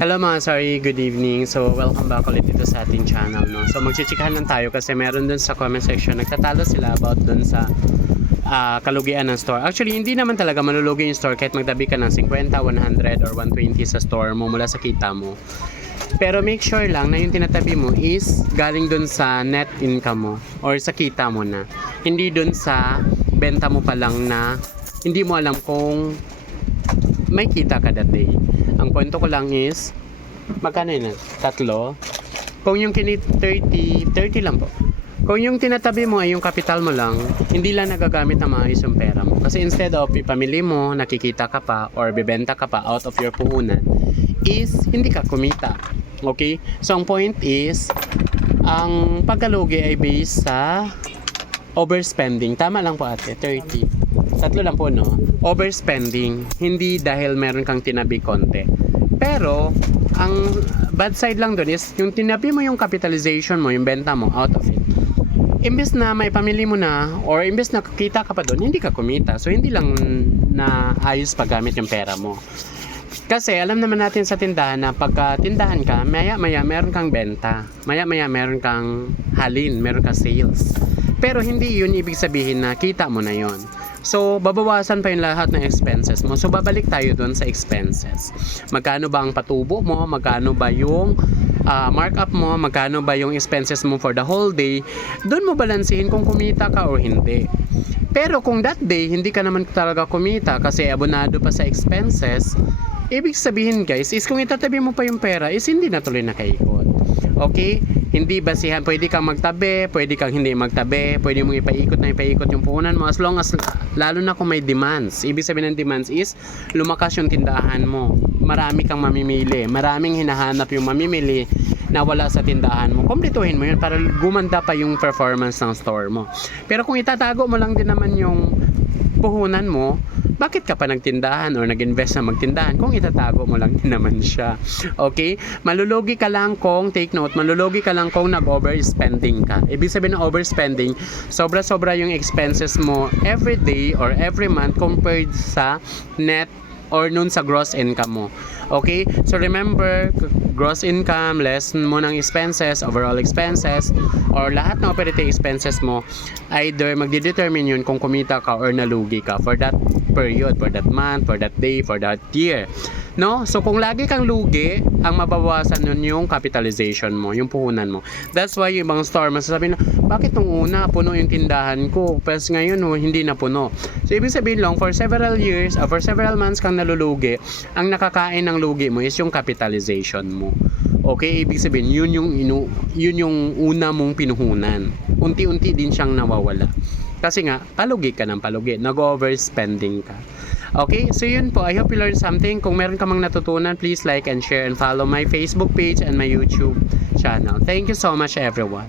Hello mga sorry, good evening. So, welcome back ulit dito sa ating channel, no? So, magchichikahan lang tayo kasi meron dun sa comment section, nagtatalo sila about dun sa kalugian ng store. Actually, hindi naman talaga malulugi yung store kahit magtabi ka ng 50, 100, or 120 sa store mo mula sa kita mo. Pero make sure lang na yung tinatabi mo is galing dun sa net income mo or sa kita mo na. Hindi dun sa benta mo pa lang na hindi mo alam kung may kita ka that day. Ang kwento ko lang is, magkano yun? Tatlo? Kung yung 30 lang po. Kung yung tinatabi mo ay yung capital mo lang, hindi lang nagagamit na maayos yung pera mo. Kasi instead of ipamili mo, nakikita ka pa, or bibenta ka pa out of your puhunan, is hindi ka kumita. Okay? So, ang point is, ang pagkalugi ay based sa overspending. Tama lang po ate, 30. Tatlo lang po, no? Overspending. Hindi dahil meron kang tinabi konti. Pero, ang bad side lang doon is, yung tinabi mo yung capitalization mo, yung benta mo, out of it. Imbes na may pamili mo na, or imbes na kita ka pa doon, hindi ka kumita. So, hindi lang na ayos paggamit yung pera mo. Kasi, alam naman natin sa tindahan na pagka tindahan ka, maya-maya meron kang benta. Maya-maya meron kang halin, meron kang sales. Pero, hindi yun ibig sabihin na kita mo na yon. So, babawasan pa yung lahat ng expenses mo. So, babalik tayo doon sa expenses. Magkano ba ang patubo mo? Magkano ba yung markup mo? Magkano ba yung expenses mo for the whole day? Doon mo balansehin kung kumita ka o hindi. Pero kung that day, hindi ka naman talaga kumita kasi abonado pa sa expenses, ibig sabihin guys, is kung itatabi mo pa yung pera, is hindi na tuloy nakaikot. Okay? Hindi basihan, pwede kang magtabi, pwede kang hindi magtabi, pwede mong ipaikot yung puhunan mo as long as, lalo na kung may demands. Ibig sabihin ng demands is, lumakas yung tindahan mo. Marami kang mamimili, maraming hinahanap yung mamimili na wala sa tindahan mo. Kumpletuhin mo yun para gumanda pa yung performance ng store mo. Pero kung itatago mo lang din naman yung puhunan mo, bakit ka pa nagtindahan or nag-invest na magtindahan kung itatago mo lang din naman siya? Okay? Malulugi ka lang kung, take note, malulugi ka lang kung nag-overspending ka. Ibig sabihin ng overspending, sobra-sobra yung expenses mo every day or every month compared sa net or nun sa gross income mo. Okay? So remember, gross income, less mo ng expenses, overall expenses, or lahat ng operating expenses mo, either magdedetermine yun kung kumita ka or nalugi ka for that period, for that month, for that day, for that year. No? So kung lagi kang lugi, ang mababawasan nun yung capitalization mo, yung puhunan mo. That's why yung ibang store, masasabi na, bakit nung una puno yung tindahan ko, pero ngayon hindi na puno. So ibig sabihin lang, for several years, for several months kang nalulugi, ang nakakain ng lugi mo is yung capitalization mo. Okay, ibig sabihin, yun yung una mong pinuhunan. Unti-unti din siyang nawawala. Kasi nga, palugi ka ng palugi. Nag-overspending ka. Okay, so yun po. I hope you learned something. Kung meron ka mang natutunan, please like and share and follow my Facebook page and my YouTube channel. Thank you so much, everyone.